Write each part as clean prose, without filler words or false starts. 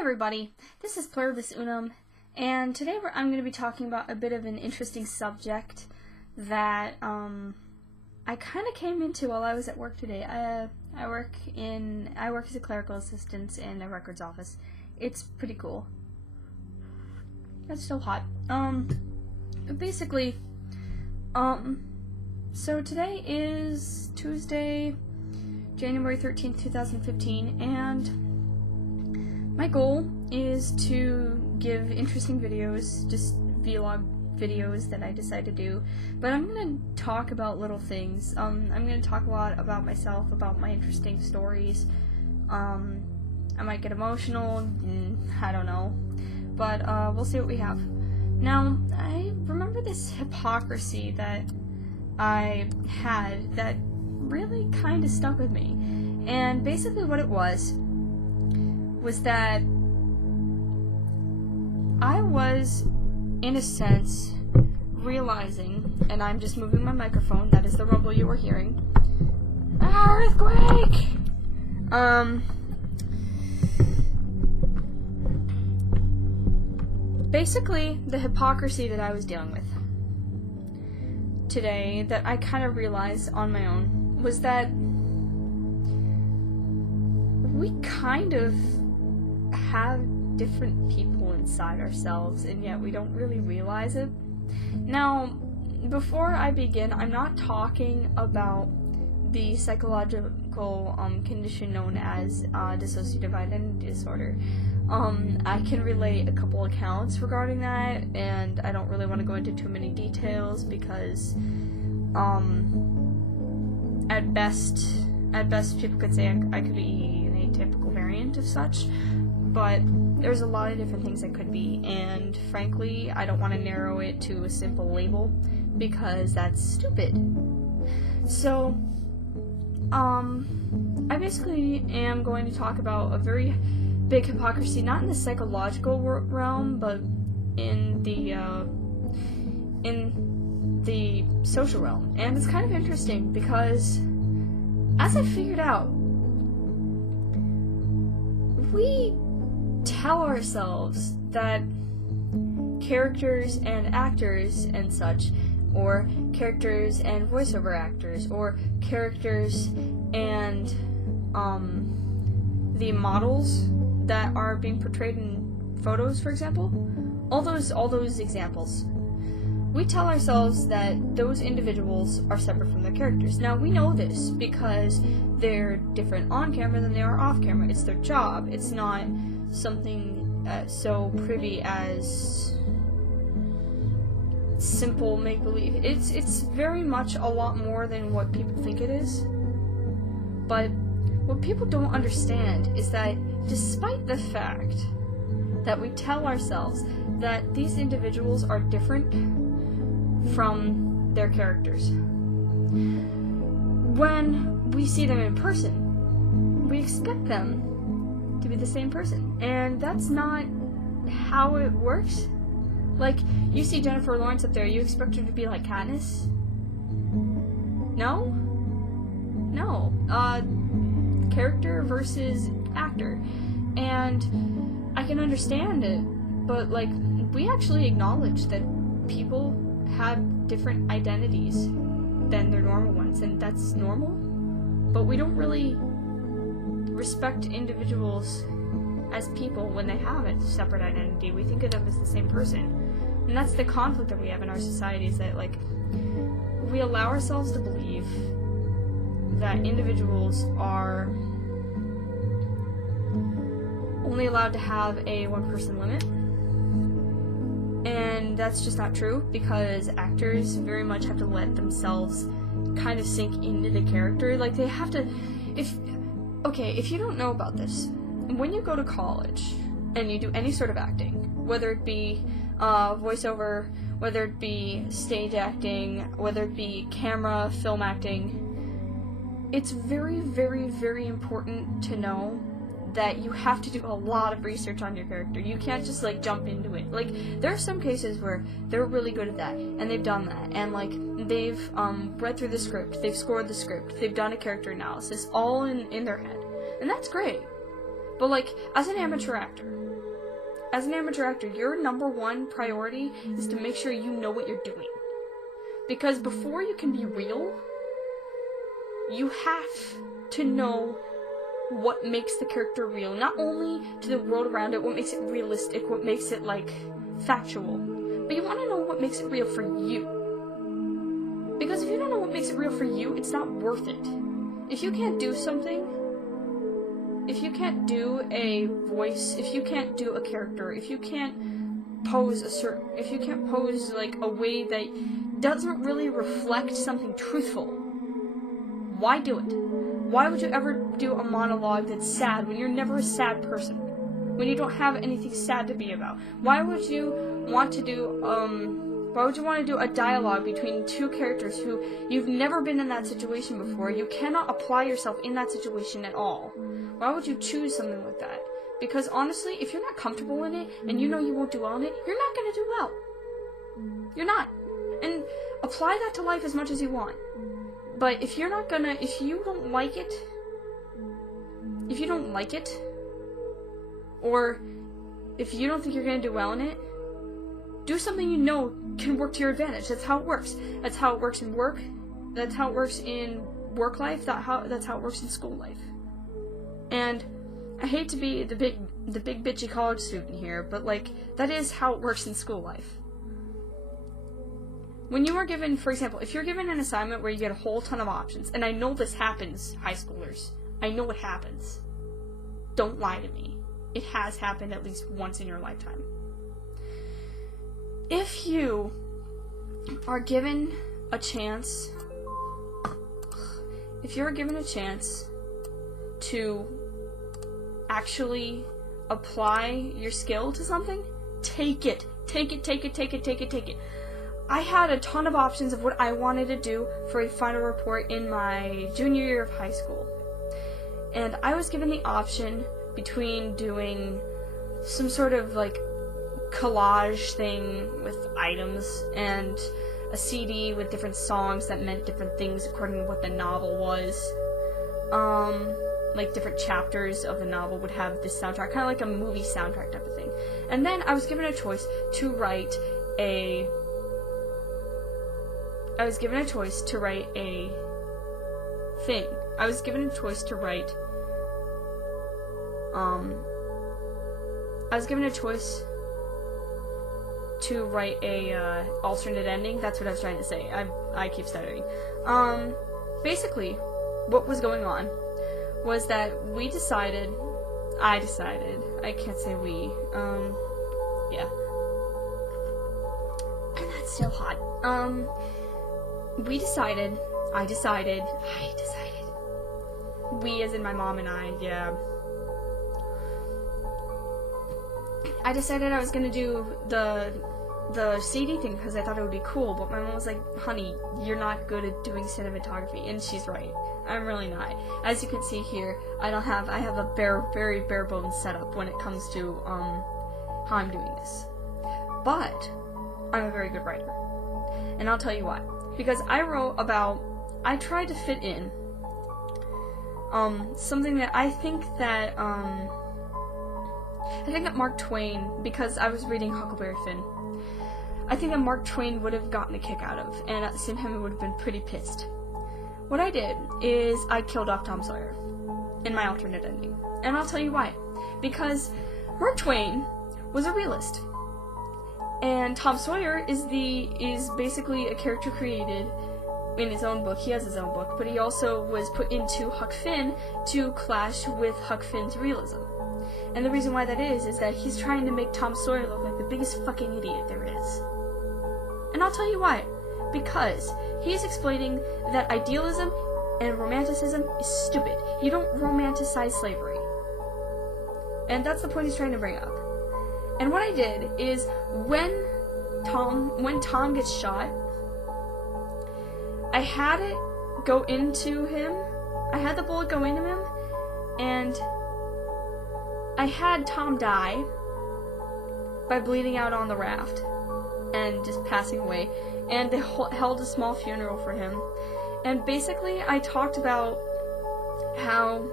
everybody, this is Plurri Unum, and today I'm going to be talking about a bit of an interesting subject that I kind of came into while I was at work today. I work as a clerical assistant in a records office. It's pretty cool. It's still hot. But basically, so today is Tuesday, January 13th, 2015, and my goal is to give interesting videos, just vlog videos that I decide to do, but I'm going to talk about little things. I'm going to talk a lot about myself, about my interesting stories. I might get emotional, I don't know, but we'll see what we have. Now, I remember this hypocrisy that I had that really kind of stuck with me, and basically what it was that I was, in a sense, realizing, and I'm just moving my microphone, that is the rumble you were hearing. Earthquake! Basically, the hypocrisy that I was dealing with today, that I kind of realized on my own, was that we kind of have different people inside ourselves, and yet we don't really realize it. Now, before I begin, I'm not talking about the psychological condition known as dissociative identity disorder. I can relate a couple accounts regarding that, and I don't really want to go into too many details because at best people could say I could be an atypical variant of such, but there's a lot of different things it could be, and frankly, I don't want to narrow it to a simple label because that's stupid. So, I basically am going to talk about a very big hypocrisy, not in the psychological realm, but in the social realm. And it's kind of interesting because, as I figured out, we tell ourselves that characters and actors and such, or characters and voiceover actors, or characters and the models that are being portrayed in photos, for example, all those examples, we tell ourselves that those individuals are separate from their characters. Now, we know this because they're different on camera than they are off camera. It's their job. It's not something so privy as simple make-believe. It's very much a lot more than what people think it is. But what people don't understand is that despite the fact that we tell ourselves that these individuals are different from their characters, when we see them in person, we expect them to be the same person, and that's not how it works. Like, you see Jennifer Lawrence up there, you expect her to be like Katniss? No? Character versus actor. And I can understand it, but, like, we actually acknowledge that people have different identities than their normal ones, and that's normal, but we don't really respect individuals as people when they have a separate identity. We think of them as the same person. And that's the conflict that we have in our society, is that, like, we allow ourselves to believe that individuals are only allowed to have a one-person limit. And that's just not true, because actors very much have to let themselves kind of sink into the character. Like, they have to, if you don't know about this, when you go to college and you do any sort of acting, whether it be voiceover, whether it be stage acting, whether it be camera, film acting, it's very, very, very important to know that you have to do a lot of research on your character. You can't just, like, jump into it. Like, there are some cases where they're really good at that, and they've done that, and, like, they've read through the script, they've scored the script, they've done a character analysis, all in their head. And that's great. But, like, as an amateur actor, as an amateur actor, your number one priority is to make sure you know what you're doing. Because before you can be real, you have to know what makes the character real. Not only to the world around it, what makes it realistic, what makes it, like, factual. But you want to know what makes it real for you. Because if you don't know what makes it real for you, it's not worth it. If you can't do something, if you can't do a voice, if you can't do a character, if you can't pose like a way that doesn't really reflect something truthful, why do it? Why would you ever do a monologue that's sad when you're never a sad person? When you don't have anything sad to be about? Why would you want to do a dialogue between two characters who you've never been in that situation before? You cannot apply yourself in that situation at all. Why would you choose something like that? Because honestly, if you're not comfortable in it, and you know you won't do well in it, you're not gonna do well. You're not. And apply that to life as much as you want. But if you don't like it, or if you don't think you're gonna do well in it, do something you know can work to your advantage. That's how it works. That's how it works in work. That's how it works in work life. That's how it works in school life. And I hate to be the big bitchy college student here, but like that is how it works in school life. When you are given, for example, if you're given an assignment where you get a whole ton of options, and I know this happens, high schoolers. I know it happens. Don't lie to me. It has happened at least once in your lifetime. If you are given a chance, to actually apply your skill to something, take it. I had a ton of options of what I wanted to do for a final report in my junior year of high school. And I was given the option between doing some sort of like collage thing with items and a CD with different songs that meant different things according to what the novel was. Like different chapters of the novel would have this soundtrack, kind of like a movie soundtrack type of thing. And then I was given a choice to write a thing. I was given a choice to write a alternate ending. That's what I was trying to say. I keep stuttering. Basically, what was going on was that I decided, I can't say we, yeah. And that's still hot. I decided, we as in my mom and I, yeah. I decided I was gonna do the CD thing because I thought it would be cool, but my mom was like, honey, you're not good at doing cinematography, and she's right. I'm really not. As you can see here, I have a very bare bones setup when it comes to, how I'm doing this. But, I'm a very good writer. And I'll tell you why. Because I tried to fit in, something that I think that Mark Twain, because I was reading Huckleberry Finn, I think that Mark Twain would have gotten a kick out of, and at the same time, he would have been pretty pissed. What I did is I killed off Tom Sawyer in my alternate ending. And I'll tell you why. Because Mark Twain was a realist. And Tom Sawyer is basically a character created in his own book. He has his own book, but he also was put into Huck Finn to clash with Huck Finn's realism. And the reason why that is that he's trying to make Tom Sawyer look like the biggest fucking idiot there is. And I'll tell you why. Because he's explaining that idealism and romanticism is stupid. You don't romanticize slavery. And that's the point he's trying to bring up. And what I did is, when Tom gets shot, I had it go into him. I had the bullet go into him, and I had Tom die by bleeding out on the raft and just passing away. And they held a small funeral for him. And basically, I talked about how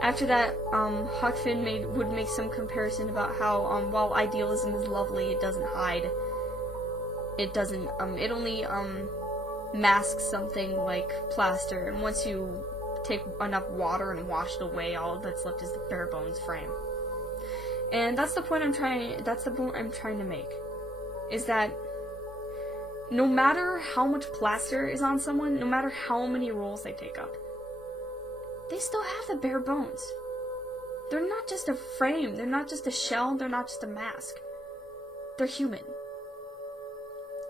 After that, Huck Finn would make some comparison about how, while idealism is lovely, it doesn't hide. It doesn't, it only, masks something like plaster, and once you take enough water and wash it away, all that's left is the bare bones frame. And that's the point I'm trying to make, is that no matter how much plaster is on someone, no matter how many roles they take up, they still have the bare bones. They're not just a frame, they're not just a shell, they're not just a mask. They're human.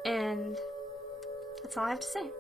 And that's all I have to say.